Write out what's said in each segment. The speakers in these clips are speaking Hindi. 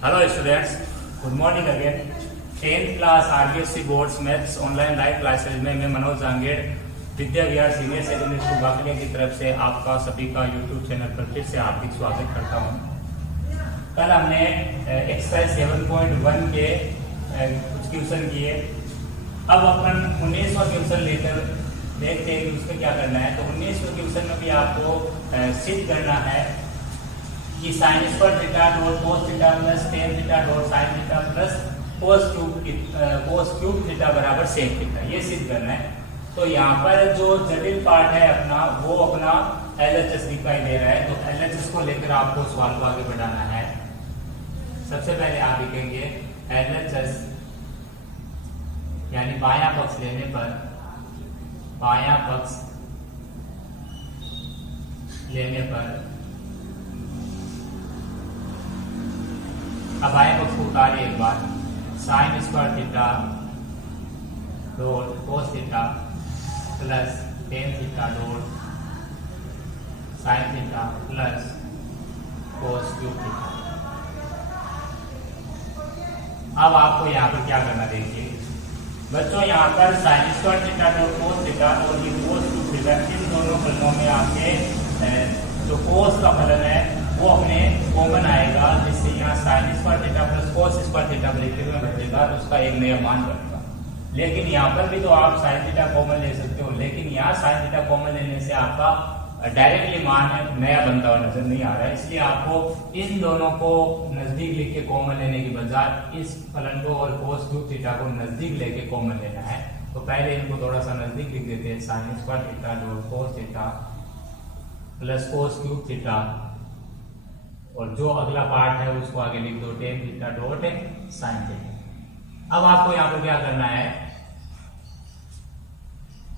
Hello students, good morning again. 10th class RBSC boards maths online live classes में मैं Manoj Jangid Vidya Vihar senior secondary school वाकलिया की तरफ से आपका सभी का यूट्यूब चैनल पर फिर से हार्दिक स्वागत करता हूं। कल हमने एक्सरसाइज 7.1 के कुछ क्वेश्चन किए। अब अपन 19वां क्वेश्चन लेकर देखते हैं कि उसमें क्या करना है। तो 19वें क्वेश्चन में भी आपको सिद्ध करना है कि sign square theta dot cos theta plus tan theta dot sine theta plus cos cube theta बराबर सेक थीटा, ये सिद्ध करना है। तो यहाँ पर जो जटिल पार्ट है अपना वो अपना LHS दिखाई दे रहा है। तो LHS को लेकर आपको सवाल को आगे बढ़ाना है। सबसे पहले आप लिखेंगे LHS यानी बायां पक्ष लेने पर अब बाएं पक्ष को उतारिए एक बार। Sine square theta dot cos theta plus tan theta dot sine theta plus cos cube theta. अब आपको यहाँ पर क्या करना, देखिए बच्चों, यहाँ पर sine square theta dot cos theta और ये कोस क्यूब थीटा, इन दोनों फलनों में आपके जो कोस का फलन है वो अपने कॉमन आएगा, जिससे यहाँ sine square theta plus cos square theta bracket में बचेगा, उसका एक नया मान बनेगा। लेकिन यहाँ पर भी तो आप साइन थीटा कॉमन ले सकते हो, लेकिन यहाँ साइन थीटा कॉमन लेने से आपका डायरेक्टली मान नया बनता हुआ नजर नहीं आ रहा है। इसलिए आपको इन दोनों को नजदीक लिख के कॉमन लेने की बजाय इस फलन को और कोस क्यूब थीटा को नजदीक लेके कॉमन लेना है। तो पहले इनको थोड़ा सा नजदीक लिख देते हैं। Sign square theta dot cos theta plus cos cube theta, और जो अगला पार्ट है उसको आगे लिख दो ten theta dot sine theta. अब आपको यहाँ पर क्या करना है,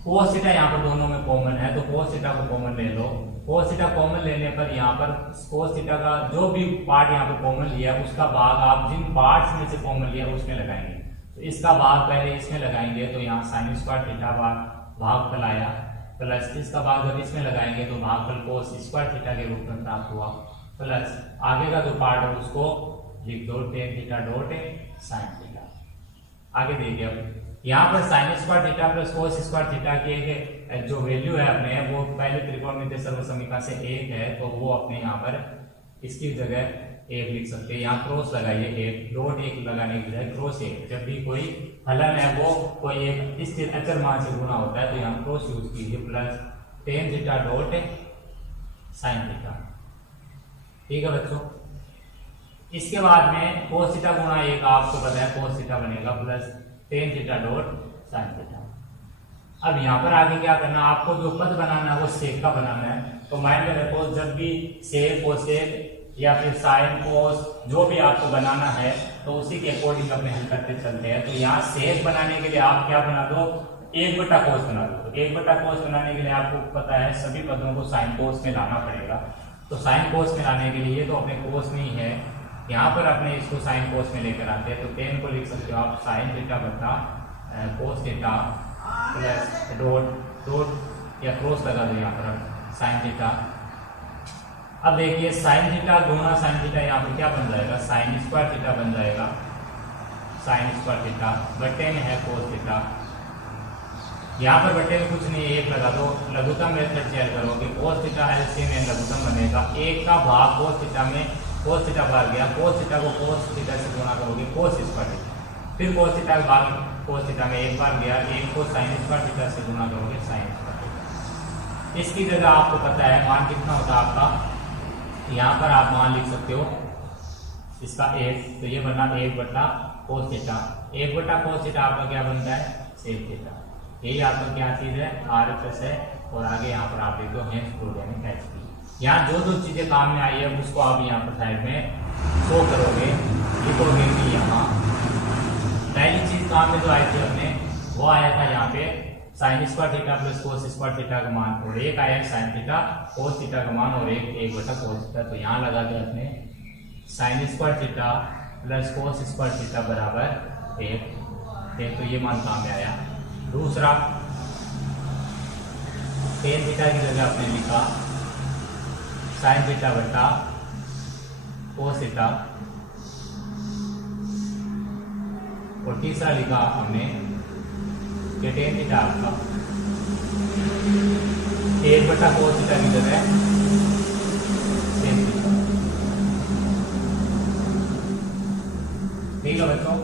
कोस थीटा यहाँ पर दोनों में कॉमन है, तो कोस थीटा को कॉमन ले लो। कोस थीटा कॉमन लेने पर यहाँ पर कोस थीटा का जो भी पार्ट यहाँ पर कॉमन लिया उसका भाग आप जिन पार्ट्स में से कॉमन लिया उसमें लगाएंगे। तो इसका भाग पहले इसमें लगाएंगे, तो यहाँ साइन स्क्वायर थीटा भाग फैलाया प्लस इसका भाग जब इसमें लगाएंगे तो भागफल कोस स्क्वायर थीटा के रूप में प्राप्त हुआ, प्लस आगे का जो पार्ट है उसको लिख दो ten theta dot sine theta. आगे देखिए, अब यहाँ पर sine square theta plus cos square theta की जो वैल्यू है अपने वो पहले त्रिकोणमितीय सर्वसमीकरण से 1 है, तो वो अपने यहाँ पर इसकी जगह 1 लिख सकते हैं। यहाँ क्रॉस लगाइए, 1 डॉट 1 लगाने की बजाय क्रॉस 1। जब भी कोई फलन है वो कोई एक स्थिर अचर मान से गुणा होता है तो यहाँ क्रॉस यूज कीजिए, plus tan theta dot sine theta. ठीक है बच्चों। इसके बाद में कोस थीटा गुणा 1 आपको पता है कोस थीटा बनेगा, plus tan theta dot sine theta. अब यहाँ पर आगे क्या करना, आपको जो पद बनाना है वो सेक का बनाना है। तो माइंड में रखो, जब भी सेक कोसेक या फिर साइन कोस जो भी आपको बनाना है तो उसी के अकॉर्डिंग अपने हल करते चलते हैं। तो यहाँ सेक बनाने के लिए आप क्या बना दो, 1 बटा कोस बना दो। 1 बटा कोस बनाने के लिए आपको पता है सभी पदों को साइन कोस में लाना पड़ेगा। तो साइन कोस में लाने के लिए तो अपने कोस में ही है, यहाँ पर अपने इसको साइन कोस में लेकर आते हैं। तो 10 को लिख सकते हो आप साइन थीटा बता कोस थीटा प्लस डॉट या क्रॉस लगा दो यहाँ पर साइन थीटा। अब देखिए साइन थीटा गुणा साइन थीटा यहाँ पर क्या बन जाएगा, साइन स्क्वायर थीटा बन जाएगा। साइन स्क्वायर थीटा बटे में है कोस थीटा, यहाँ पर बटे में कुछ नहीं, 1 लगा दो। लघुत्तम मेथड से हल करोगे, कोस थीटा एलसीएम में लघुत्तम बनेगा। 1 का भाग कोस थीटा में, कोस थीटा भाग गया, कोस थीटा को कोस थीटा से गुणा करोगे कोस स्क्वायर थीटा, फिर कोस थीटा का भाग कोस थीटा में 1 बार गया, 1 को साइन स्क्वायर थीटा से गुणा करोगे साइन स्क्वायर थीटा। इसकी जगह आपको पता है मान कितना होता है आपका, यहाँ पर आप मान लिख सकते हो इसका 1, तो ये बना 1 बटा कोस थीटा। 1 बटा कोस थीटा आपका क्या बनता है, सेक थीटा। यही आपका क्या चीज है, RHS है। और आगे यहाँ पर आप लिख दो हेंस प्रूव्ड यानी HP। यहाँ जो जो चीजें काम में आई है उसको आप यहाँ पर साइड में शो करोगे, लिखोगे कि यहाँ पहली चीज काम में जो आई थी अपने वो आया था यहाँ पे sign square theta plus cos square theta का मान, और एक आया साइन थीटा कोस थीटा का मान, और एक बटा कोस थीटा। तो यहाँ लगा दिया अपने sign square theta plus cos square theta बराबर 1, तो ये मान काम में आया। दूसरा टेन थीटा की जगह आपने लिखा साइन थीटा बटा कोस थीटा और तीसरा लिखा हमने कि टेन थीटा आपका 1/cos थीटा की जगह सेक थीटा। ठीक है बच्चों,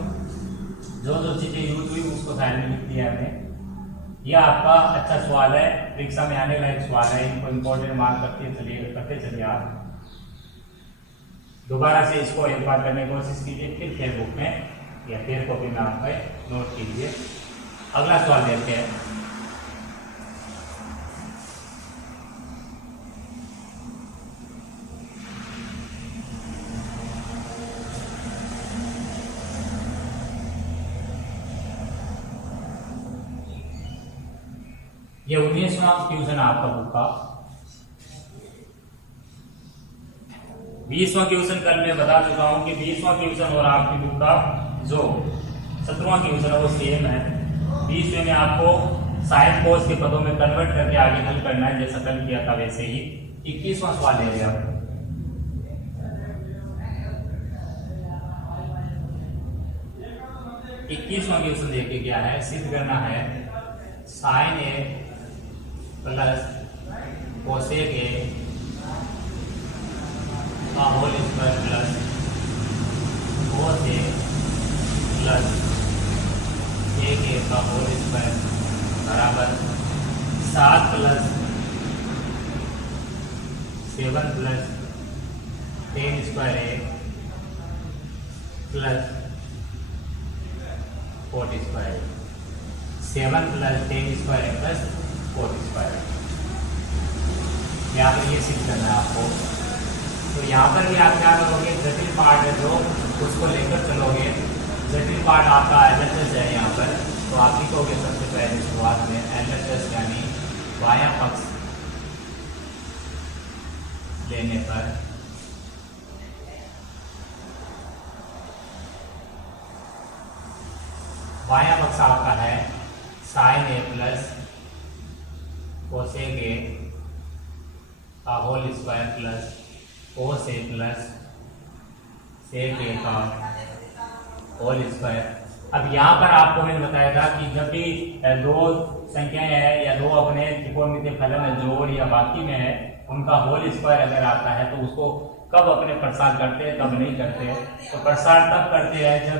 जो चीजें यूज हुई उसको साइड में लिख दिया हमने। यह आपका अच्छा सवाल है, परीक्षा में आने वाला एक सवाल है, इनको इंपॉर्टेंट मार्क करते चलिए आप। दोबारा से इसको एक बार करने की कोशिश कीजिए, फिर फेसबुक में या फिर कॉपी में आप नोट कीजिए। अगला सवाल देखते हैं। ये 19वां क्वेश्चन आपका बुक का। 20वां क्वेश्चन कल मैं बता चुका हूं कि 20वां क्वेश्चन और आपकी बुक का जो 17वां क्वेश्चन है वो सेम है। 20वें में आपको साइन कोस के पदों में कन्वर्ट करके आगे हल करना है, जैसा कल किया था वैसे ही। 21वां सवाल ले लिया आपको। 21वां क्वेश्चन देखिए क्या है, सिद्ध करना है sine A plus cosec A का whole square plus cos A plus sec A का होल स्क्वायर बराबर 7 प्लस 7 प्लस 10 स्क्वायर ए प्लस 40 स्क्वायर। 7 प्लस 10 स्क्वायर ए प्लस 40 स्क्वायर। यहाँ पर ये सिद्ध करना है आपको। तो यहाँ पर भी आप क्या करोगे, जटिल पार्ट है जो उसको लेकर चलोगे। जटिल पार्ट आपका LHS है यहाँ पर, तो आप लिखोगे सबसे पहले शुरुआत में LHS यानी बायां पक्ष लेने पर बायां पक्ष आपका है sine A plus cosec A का whole square plus cos A plus sec A का होल स्क्वायर। अब यहाँ पर आपको मैंने बताया था कि जब भी दो संख्याएं हैं या दो अपने त्रिकोणमितीय फलन है जोड़ या बाकी में है, उनका होल स्क्वायर अगर आता है तो उसको कब अपने प्रसार करते हैं कब नहीं करते। तो प्रसार तब करते हैं जब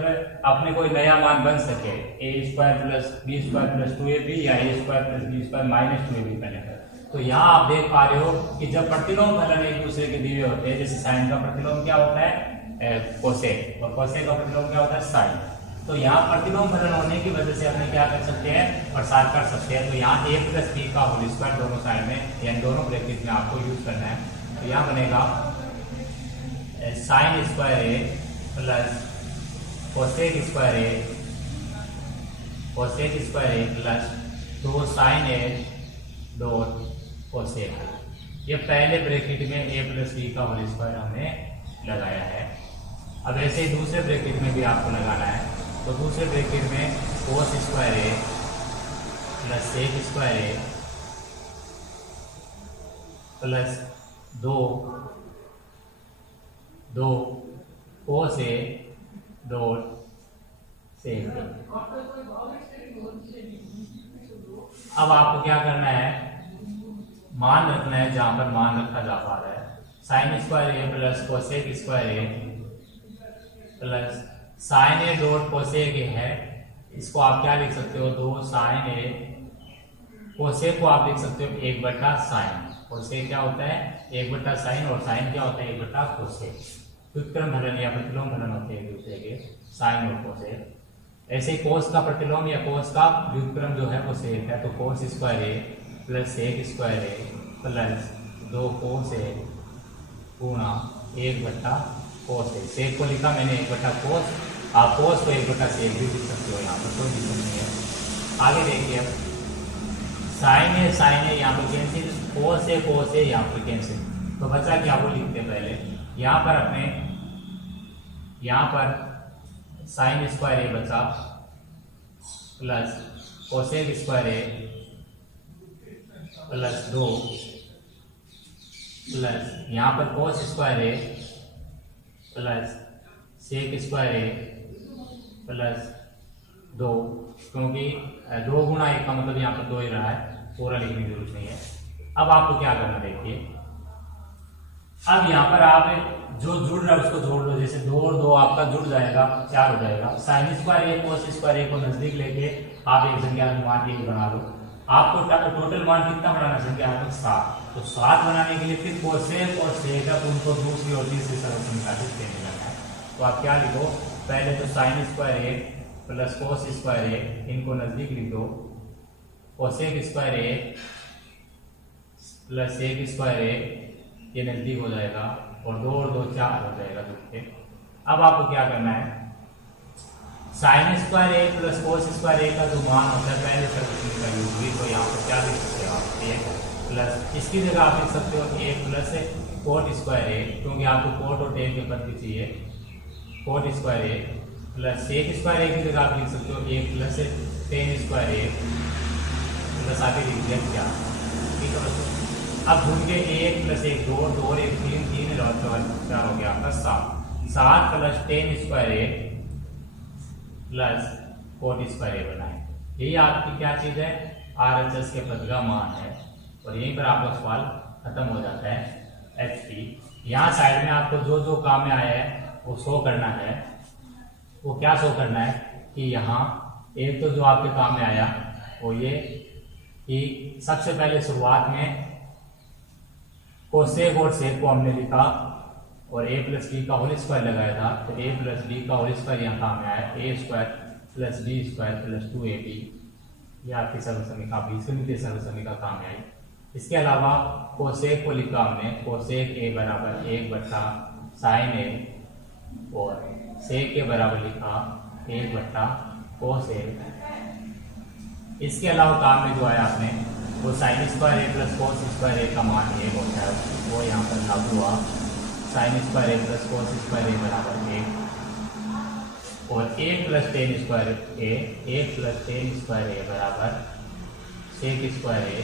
अपने कोई नया मान बन सके, a square plus B square plus 2ab या a square plus B square minus 2ab बनेगा। तो यहाँ आप देख पा रहे हो कि जब प्रतिलोम फलन एक दूसरे के दिए होते हैं, जैसे साइन का प्रतिलोम क्या होता है कोसेक, और कोसेक का प्रतिलोम क्या होता है साइन। तो यहाँ प्रतिलोम फलन होने की वजह से अपने क्या कर सकते हैं, प्रसार कर सकते हैं। तो यहाँ a प्लस बी का होल स्क्वायर दोनों साइड में यानी दोनों ब्रैकेट में आपको यूज करना है। तो यहाँ बनेगा sine square A plus cosec square A plus 2 sine A dot cosec. ये पहले ब्रैकेट में a प्लस बी का होल स्क्वायर हमने लगाया है। अब ऐसे ही दूसरे ब्रैकेट में भी आपको लगाना है। तो दूसरे ब्रैकेट में cos square A plus sec square A plus 2 cos a dot sec. अब आपको क्या करना है, मान रखना है जहां पर मान रखा जा पा रहा है। Sign square A plus cosec square A plus sign A dot cosec ए है, इसको आप क्या लिख सकते हो, 2 साइन ए। कोसेक को आप लिख सकते हो 1/साइन। कोसेक क्या होता है 1/साइन, और साइन क्या होता है 1/कोसेक। व्युत्क्रम फलन या प्रतिलोम फलन होते हैं एक दूसरे के, साइन और कोसेक। ऐसे कोस का प्रतिलोम या कोस का व्युत्क्रम जो है वो सेक है। तो कोस स्क्वायर ए प्लस सेक स्क्वायर ए प्लस 2 कोस ए गुणा 1/कोस ए। सेक को लिखा मैंने 1/कोस, आप कोस को 1/सेक भी लिख सकते हो, यहाँ पर कोई दिक्कत नहीं है। आगे देखिए, साइन है यहाँ पर कैंसिल, कोस ए यहाँ पर कैंसिल। तो बचा क्या, वो लिखते पहले यहाँ पर अपने, यहाँ पर साइन स्क्वायर ए बचा प्लस कोसेक स्क्वायर ए प्लस 2 प्लस यहाँ पर कोस स्क्वायर ए प्लस सेक स्क्वायर ए प्लस 2, क्योंकि 2 गुणा 1 का मतलब यहाँ पर 2 ही रहा है, पूरा लिखने की जरूरत नहीं है। अब आपको क्या करना देखिए, अब यहाँ पर आप जो जुड़ रहा है उसको जोड़ लो, जैसे 2 और 2 आपका जुड़ जाएगा 4 हो जाएगा। साइन स्क्वायर ए कोस स्क्वायर ए को नजदीक लेके आप एक संख्या मान एक बना लो। आपको टोटल मान कितना बनाना संख्या 7, तो 7 बनाने के लिए फिर कोसेक और सेकक उनको दूसरी और तीसरी सरल समीकरण देने लगा है। तो आप क्या लिखो, पहले तो साइन स्क्वायर ए प्लस कोस स्क्वायर ए इनको नजदीक लिख दो, कोसेक स्क्वायर ए प्लस सेक स्क्वायर ए ये नजदीक हो जाएगा, और 2 और 2 4 हो जाएगा जुड़ के। अब आपको क्या करना है, साइन स्क्वायर ए प्लस कोस स्क्वायर ए का जो मान होता है पहले सरल का यूज हुई, तो यहाँ पर क्या लिख सकते हो आप, 1 प्लस इसकी जगह आप लिख सकते हो 1 प्लस कोट स्क्वायर ए, क्योंकि आपको कोट और टेन के पद भी चाहिए, कोट स्क्वायर ए प्लस सेक स्क्वायर ए की जगह आप लिख सकते हो 1 प्लस टेन स्क्वायर ए प्लस आगे लिख दिया क्या, ठीक है बच्चों। अब ढूंढ के 1 प्लस 1 2 2 और 1 3 3 क्या हो गया आपका 7 प्लस टेन स्क्वायर ए प्लस कोट स्क्वायर ए बनाए। यही आपकी क्या चीज है, RHS के पद का मान है, और यहीं पर आपका सवाल खत्म हो जाता है। HP यहाँ साइड में आपको जो जो काम में आया है वो शो करना है। वो क्या शो करना है कि यहाँ एक तो जो आपके काम में आया वो ये कि सबसे पहले शुरुआत में कोसेक और सेक को हमने लिखा और a प्लस बी का होल स्क्वायर लगाया था, तो a प्लस बी का होल स्क्वायर यहाँ काम में आया, a square plus B square plus 2ab, ये आपकी सरल समीकरण बीजगणितीय सरल समीकरण काम में आई। इसके अलावा कोसेक को लिखा हमने, कोसेक a बराबर 1 बट्टा साइन a, और सेक के बराबर लिखा 1 बट्टा कोस a। इसके अलावा काम में जो आया आपने वो साइन स्क्वायर ए प्लस कोस स्क्वायर ए का मान 1 होता है, वो यहाँ पर लागू हुआ, साइन स्क्वायर ए प्लस कोस स्क्वायर ए बराबर 1, और 1 प्लस टेन स्क्वायर ए, 1 प्लस टेन स्क्वायर ए बराबर सेक स्क्वायर ए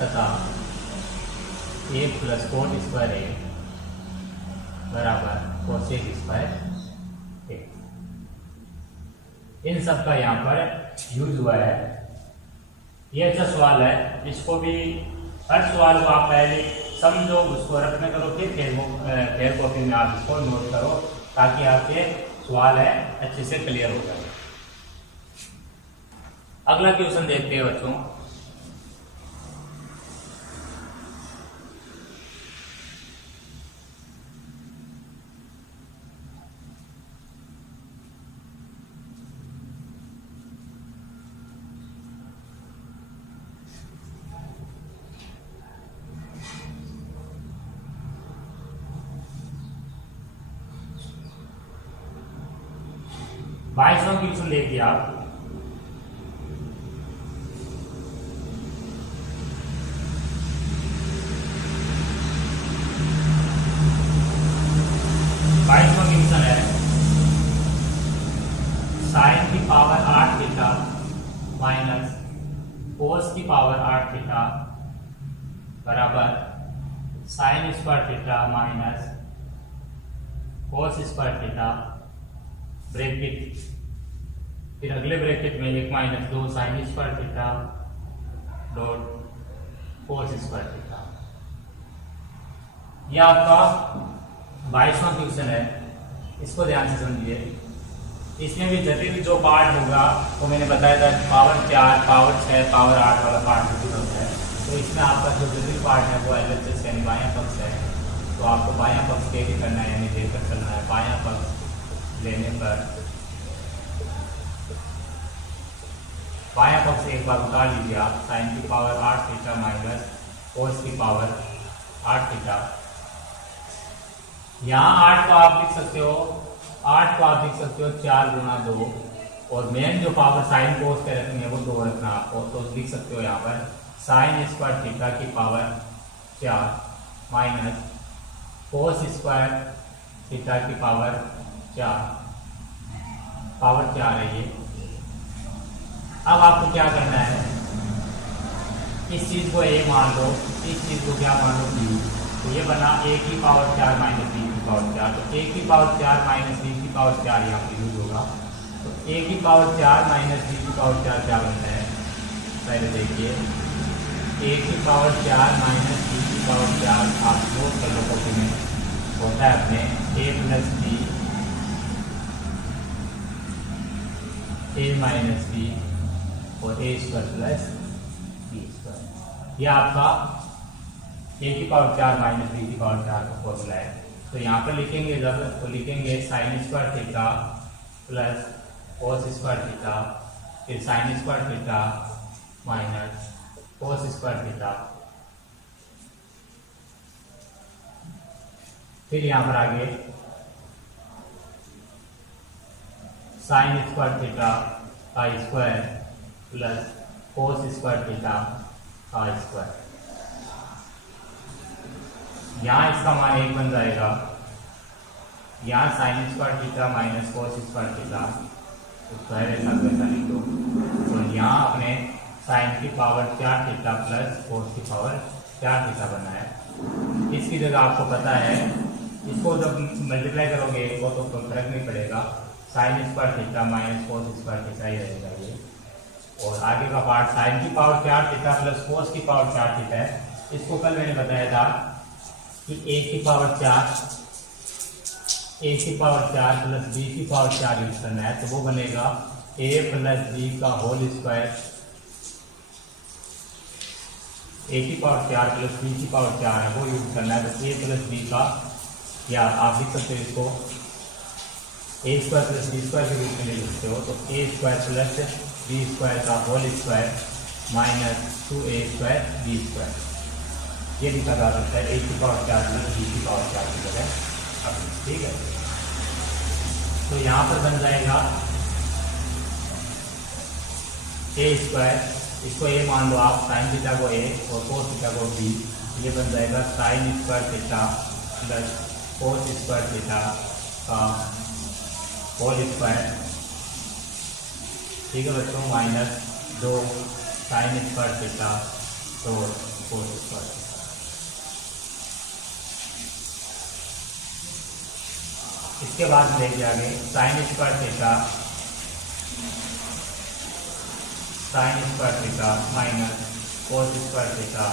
तथा 1 प्लस कोट स्क्वायर ए बराबर कोसेक स्क्वायर ए। इन सब का यहाँ पर यूज हुआ है। ये अच्छा सवाल है, इसको भी हर सवाल को आप पहले समझो, उसको रखने करो, फिर फेर कॉपी में आप इसको नोट करो, ताकि आपके सवाल है अच्छे से क्लियर हो जाए। अगला क्वेश्चन देखते हैं बच्चों। बाईसवां क्वेश्चन देखिए आप, बाईसवां क्वेश्चन है साइन की पावर 8 थीटा माइनस कोस की पावर 8 थीटा बराबर sign square theta minus cos square theta bracket, फिर अगले ब्रैकेट में 1 minus 2 sign square theta dot कोस स्क्वायर थीटा। यह आपका 22वां क्वेश्चन है, इसको ध्यान से समझिए। इसमें भी जटिल जो पार्ट होगा वो मैंने बताया था, पावर 4 पावर 6 पावर 8 वाला पार्ट जटिल होता है, तो इसमें आपका जो जटिल पार्ट है वो LHS यानी बायां पक्ष है, तो आपको बायां पक्ष के लिए करना है, यानी देखकर चलना है। बायां पक्ष लेने पर बायां पक्ष एक बार उतार लीजिए आप, साइन की पावर 8 थीटा माइनस कोस की पावर 8 थीटा। यहाँ 8 को आप लिख सकते हो, 8 को आप लिख सकते हो 4 गुणा 2, और मेन जो पावर साइन कोस के रखनी है वो 2 रखना आपको, तो लिख सकते हो यहाँ पर साइन स्क्वायर थीटा की power 4 minus cos square theta की पावर 4, पावर 4 है ये। अब आपको क्या करना है, इस चीज को a मान लो, इस चीज को क्या मान लो b, तो ये बना a की पावर 4 माइनस b की पावर 4, तो a की पावर 4 माइनस b की पावर 4 यहाँ पर यूज होगा, तो a की पावर 4 माइनस b की पावर 4 क्या बनता है, पहले देखिए a की पावर 4 माइनस b की पावर 4 आप नोट कर लो कॉपी में, होता है अपने a plus b a minus b और a square plus b square. यह आपका a की पावर 4 माइनस b की पावर 4 का फॉर्मूला है। तो यहाँ पर लिखेंगे जब तो लिखेंगे sine square theta plus cos square theta, फिर sine square theta minus cos square theta, फिर यहाँ पर आगे साइन स्क्वायर थीटा का square plus cos square theta का स्क्वायर। यहाँ इसका मान 1 बन जाएगा, यहाँ sine square theta minus cos square theta square ऐसा वैसा लिख दो। तो यहाँ अपने साइन की पावर 4 थीटा प्लस कोस की पावर 4 थीटा बना है। इसकी जगह आपको पता है, इसको जब मल्टीप्लाई करोगे वो तो कोई फर्क नहीं पड़ेगा, sine square theta minus cos square theta ही रहेगा ये। और आगे का पार्ट साइन की पावर 4 थीटा प्लस कोस की पावर 4 थीटा है। इसको कल मैंने बताया था कि a की पावर 4 प्लस b की पावर 4 यूज करना है, तो वो बनेगा a प्लस b का होल स्क्वायर, a की पावर 4 प्लस b की पावर 4 है वो यूज करना है। तो a प्लस b का, या आप लिख सकते हो इसको a square plus b square के रूप में ले सकते हो। तो a square plus b square का whole square minus 2a square b square, ये लिखा जा सकता है a की पावर 4 प्लस b की पावर 4 की जगह। ठीक है, तो यहाँ पर बन जाएगा a स्क्वायर, इसको a मान लो आप, साइन थीटा को a और कोस थीटा को b, ये बन जाएगा sign square theta plus cos square theta का होल स्क्वायर। ठीक है बच्चों, माइनस 2 साइन स्क्वायर थीटा तो कोस स्क्वायर। इसके बाद में देखिए आगे sine square theta minus cos square theta,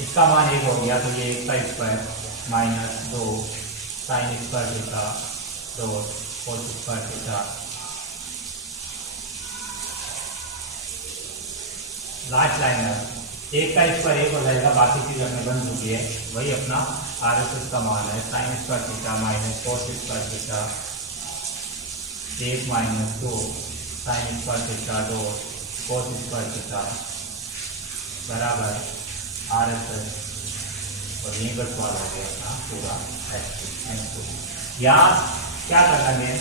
इसका मान 1 हो गया तो ये 1 का square minus 2 sign square theta 2 कोस स्क्वायर थीटा। लास्ट लाइन है, 1 का स्क्वायर 1 हो जाएगा, बाकी चीज अपने बन चुकी है, वही अपना RHS का मान है sign square theta minus cos square theta 1 minus 2 sign square theta 2 कोस स्क्वायर थीटा बराबर RHS। और यहीं पर सवाल हो गया अपना पूरा S2। यहाँ क्या करना है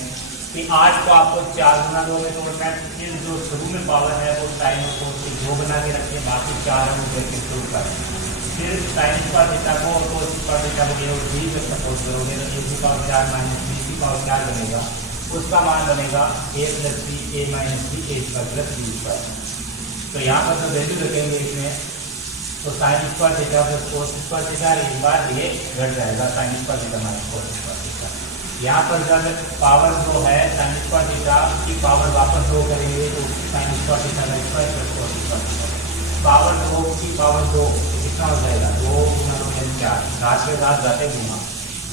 कि 8 को आपको 4 गुना 2 में तोड़ना है, फिर जो शुरू में पावर है वो साइन और कोस की 2 बना के रखिए, बाकी 4 है शुरू कर, फिर साइन स्क्वायर थीटा को और कोस स्क्वायर थीटा को ये b पे सपोज करोगे तो a की पावर 4 माइनस b की पावर 4 बनेगा, उसका मान बनेगा a plus b a minus b a square plus b square. तो यहाँ पर जो वैल्यू रखेंगे इसमें, तो sign square theta plus cos square theta, एक बार ये घट जाएगा sign square theta minus cos square theta. यहाँ पर जब पावर जो है साइन स्क्वायर थीटा की पावर वापस 2 करेंगे तो साइन स्क्वायर थीटा का square plus cos square theta, power 2 की पावर 2 कितना हो जाएगा 2 गुना 2 4, घात के साथ जाते गुना।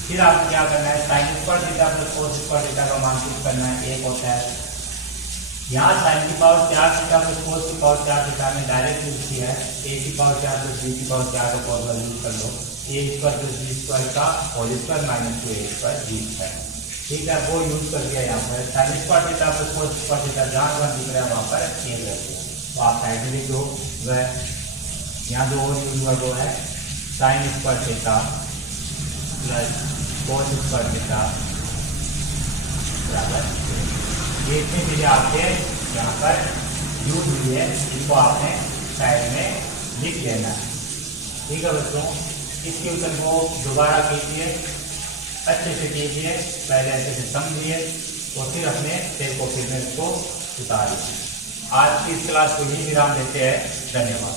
फिर आपको क्या करना है, sign square theta plus cos square theta का मान पुट करना है, 1 होता है। यहाँ साइन की पावर 4 थीटा प्लस कोस की पावर 4 थीटा में डायरेक्ट यूज किया है, a की पावर 4 प्लस b की पावर 4 का फॉर्मूला यूज कर लो, a square plus b square का whole square minus 2a square b square. ठीक है, वो यूज कर दिया यहाँ पर sine square theta plus cos square theta जहाँ दिख रहा है वहाँ पर 1 रहते हैं, तो आप साइड में लिख दो। वह यहाँ जो और यूज हुआ वो है sign square theta plus cos square theta बराबर। ये इतनी चीजें आपके यहाँ पर यूज हुई है, इनको आपने साइड में लिख लेना है। ठीक है बच्चों, इस क्वेश्चन को दोबारा कीजिए, अच्छे से कीजिए, पहले अच्छे से समझिए और फिर अपने टेप कॉपी में इसको उतारिए। आज की इस क्लास को ही विराम देते हैं, धन्यवाद।